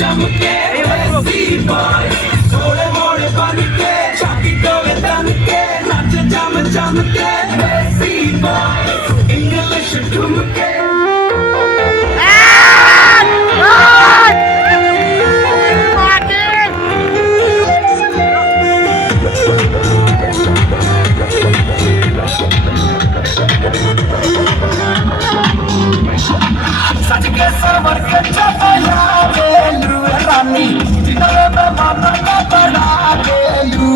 जम के देसी बॉय थोड़े मोड़े बन के चाकी टोवे तन के नाच जम के देसी बॉय इंग्लिश ठुमके सज के सवर के चपला गेलू रानी जिधर में माता का बड़ा गेलू